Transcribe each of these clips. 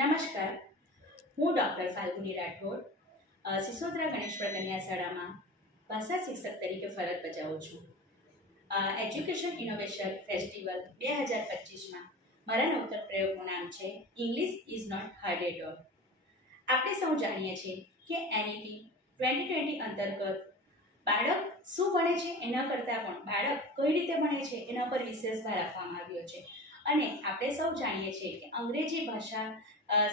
નમસ્કાર હું ડૉક્ટર ફાલ્ગુની રાઠોડ સિસોદરા ગણેશ્વર કન્યા શાળામાં ભાષા શિક્ષક તરીકે ફરજ બજાવું છું એજ્યુકેશન ઇનોવેશન ફેસ્ટિવલ બે હજાર પચીસમાં મારા નવતર પ્રયોગનું નામ છે English is not hard at all આપણે સૌ જાણીએ છીએ કે એનઈટી ટ્વેન્ટી ટ્વેન્ટી અંતર્ગત બાળક શું ભણે છે એના કરતાં પણ બાળક કઈ રીતે ભણે છે એના પર વિશેષ ભાર આપવામાં આવ્યો છે અને આપણે સૌ જાણીએ છીએ કે અંગ્રેજી ભાષા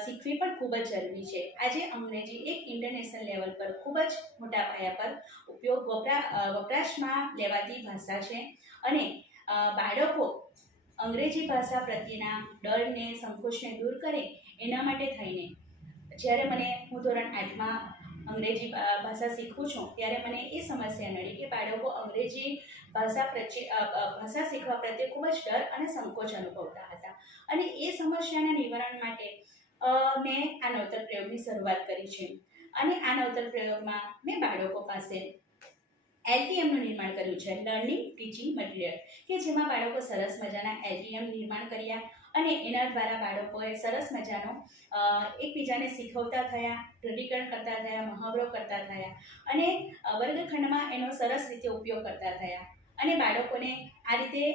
શીખવી પણ ખૂબ જ જરૂરી છે આજે અંગ્રેજી એક ઇન્ટરનેશનલ લેવલ પર ખૂબ જ મોટા પાયા પર ઉપયોગ વપરા વપરાશમાં લેવાતી ભાષા છે અને બાળકો અંગ્રેજી ભાષા પ્રત્યેના ડરને સંકોચને દૂર કરે એના માટે થઈને જ્યારે મને હું ધોરણ આઠમાં અંગ્રેજી ભાષા શીખું છું ત્યારે મને એ સમસ્યા નડી કે બાળકો અંગ્રેજી ભાષા પ્રત્યે ભાષા શીખવા પ્રત્યે ખૂબ જ ડર અને સંકોચ અનુભવતા હતા અને એ સમસ્યાના નિવારણ માટે મેં આ નવતર પ્રયોગની શરૂઆત કરી છે અને આ નવતર પ્રયોગમાં મેં બાળકો પાસે એલટીએમનું નિર્માણ કર્યું છે લર્નિંગ ટીચિંગ મટીરિયલ કે જેમાં બાળકો સરસ મજાના એલટીએમ નિર્માણ કર્યા અને એના દ્વારા બાળકોએ સરસ મજાનો એકબીજાને શીખવતા થયા ધ્રુવીકરણ કરતા થયા મહાવરો કરતા થયા અને વર્ગખંડમાં એનો સરસ રીતે ઉપયોગ કરતા થયા અને બાળકોને આ રીતે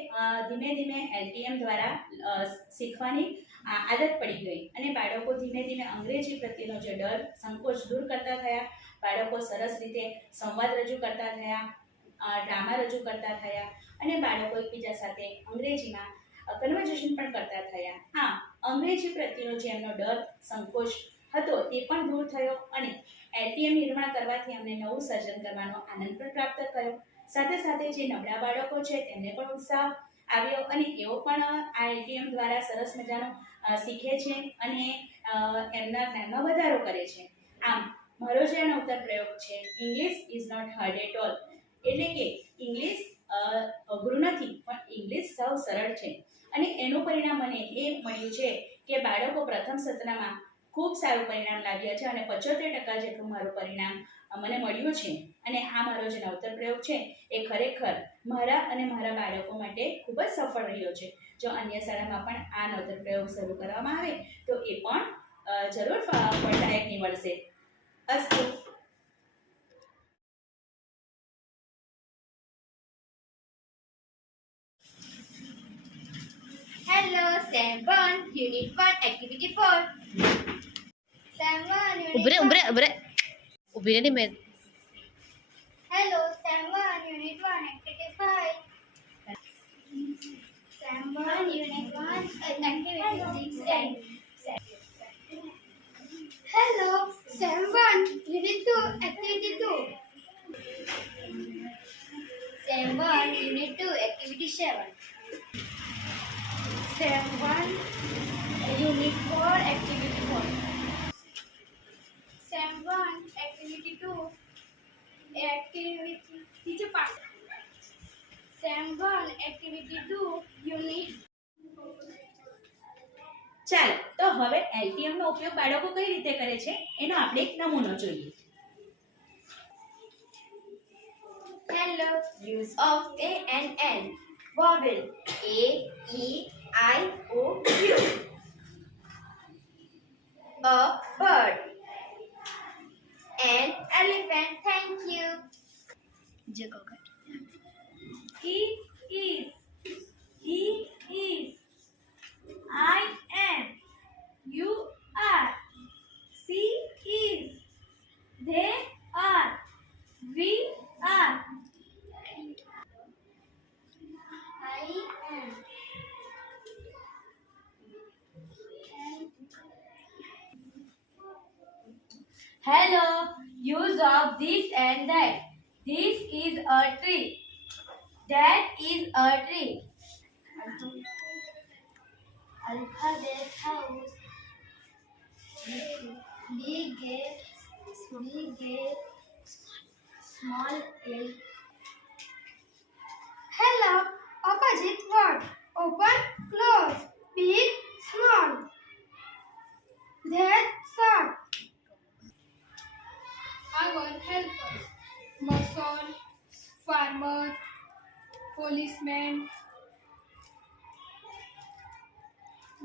ધીમે ધીમે એલટીએમ દ્વારા શીખવાની આ આદત પડી ગઈ અને બાળકો ધીમે ધીમે અંગ્રેજી પ્રત્યેનો જે ડર સંકોચ દૂર કરતા થયા બાળકો સરસ રીતે સંવાદ રજૂ કરતા થયા ડ્રામા રજૂ કરતા થયા અને બાળકો એકબીજા સાથે અંગ્રેજીમાં કન્વર્ઝેશન પણ કરતા થયા હા અંગ્રેજી પ્રત્યેનો જે એમનો ડર સંકોચ હતો તે પણ દૂર થયો અને એલટીએમ નિર્માણ કરવાથી અમને નવું સર્જન કરવાનો આનંદ પણ પ્રાપ્ત થયો સાથે સાથે જે નબળા બાળકો છે તેમને પણ ઉત્સાહ આવ્યો અને એઓ પણ આ એટીએમ દ્વારા સરસ મજાનો શીખે છે અને એમના જ્ઞાનમાં વધારો કરે છે આમ મારો જે આનો ઉત્તર પ્રયોગ છે English is not hard at all એટલે કે ઇંગ્લિશ અઘરું નથી પણ ઇંગ્લિશ સૌ સરળ છે અને એનું પરિણામ મને એ મળ્યું છે કે બાળકો પ્રથમ સત્રમાં ખૂબ સારું પરિણામ લાવ્યા છે અને પચોતેર ટકા જેટલું મારું પરિણામ મને મળ્યું છે અને આ મારો જે નવતર પ્રયોગ છે એ ખરેખર મારા અને મારા બાળકો માટે ખૂબ જ સફળ રહ્યો છે જો અન્ય શાળામાં પણ આ નવતર પ્રયોગ શરૂ કરવામાં આવે તો એ પણ જરૂર ફળદાયક નીવડશે અસ્તુ hello sem one unit one activity four Ubre, one, unit one, activity five. Sam one, unit one, activity six. Hello, Sam unit two, activity two. Sam unit two, activity seven. Sam unit four, activity four. એલટીએમનો ઉપયોગ બાળકો કઈ રીતે કરે છે એનો આપણે એક નમૂનો જોઈએ hello use of A and N vowel A E I O U a bird an elephant thank you જગો he is he is Hello, use of this and that. This is a tree. That is a tree. Alphabet house. Big gate, big gate, small L.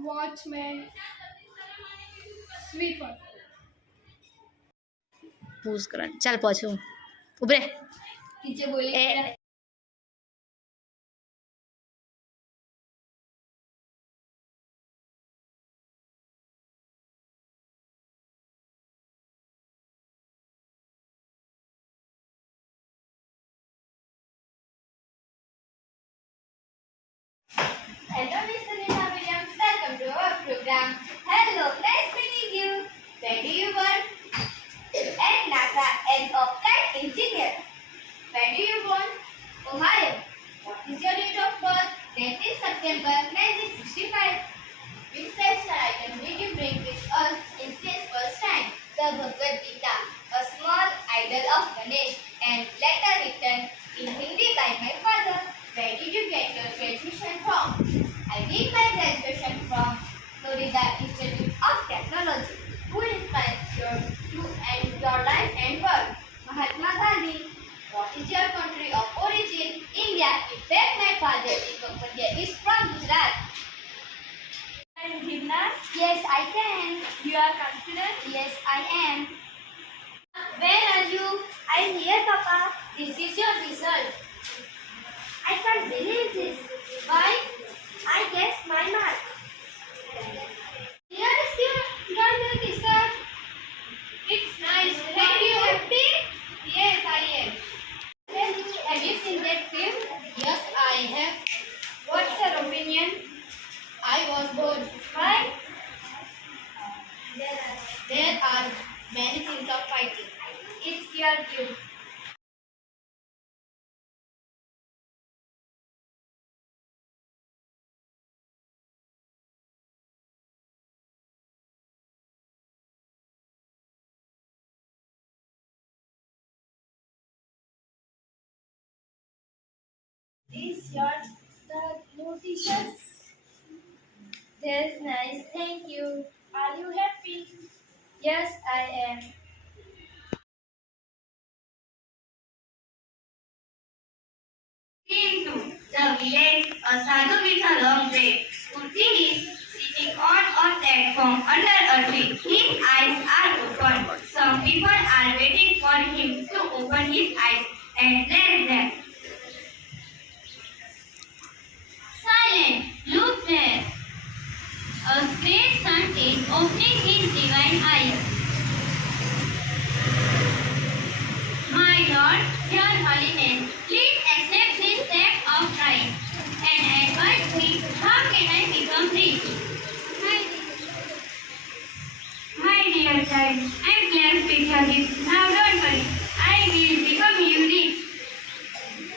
Watchman sweeper पूछ कर चल पहुंचू उबरे नीचे बोले And obviously program. Hello, nice meeting you. Where do you work? At NASA as a flight engineer. Where do you born? Ohio. What is your date of birth? 19 September 1965. Which lesson item did you bring with us in this first time? The Bhagavad Gita, a small idol of Ganesh and later written I can. You are confident? Yes, I am. Where are you? I am here, Papa. This is your result. I can't believe this. Why? I guess my mark. This your the new t-shirt? That's nice. Thank you. Are you happy? Yes, I am. Into the village, a sadhu with a long braid, is sitting on a platform under a tree. His eyes are open. Some people are waiting for him to open his eyes and let them. opening his divine eyes. My Lord, your holiness, please accept this step of pride and advise me how can I become rich. My dear child, I am glad to hear this. Now don't worry, I will become you rich.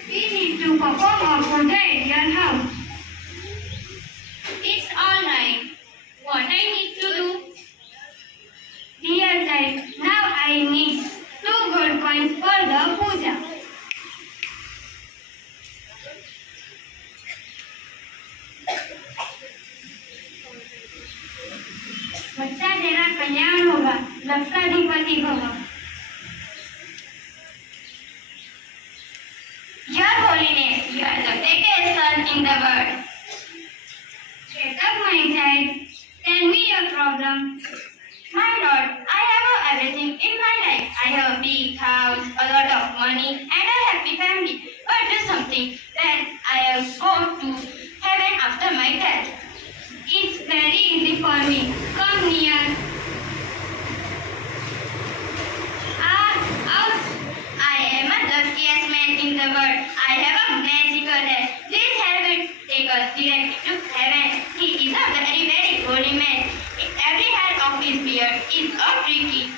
We need to perform a project at your house. Zapraszam Pani Boga. the world. I have a magical hair. Please have it take us direct to heaven. He is a very, very holy man. Every hair of his beard is a tricky.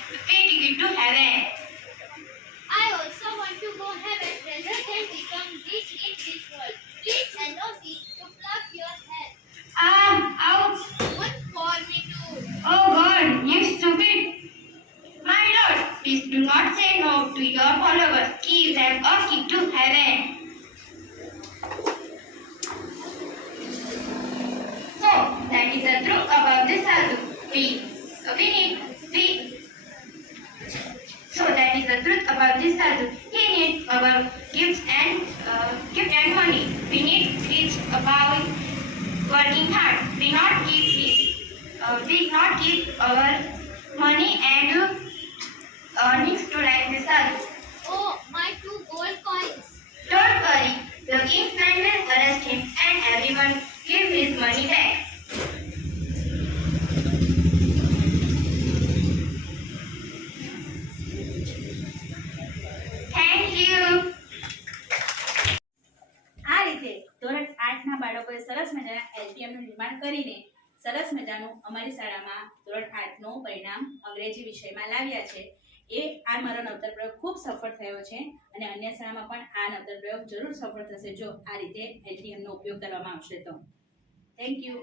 P. So we need P. So that is the truth about this Sadhu. He needs about gifts and uh, gift and money. We need it's about working hard. We not give it. Uh, we not give our money and બાળકોએ સરસ મજાના એલપીએમનું નિર્માણ કરીને સરસ મજાનું અમારી શાળામાં ધોરણ આઠનું પરિણામ અંગ્રેજી વિષયમાં લાવ્યા છે એ આ મારો નવતર પ્રયોગ ખૂબ સફળ થયો છે અને અન્ય શાળામાં પણ આ નવતર પ્રયોગ જરૂર સફળ થશે જો આ રીતે એલટીએમનો ઉપયોગ કરવામાં આવશે તો થેન્ક યુ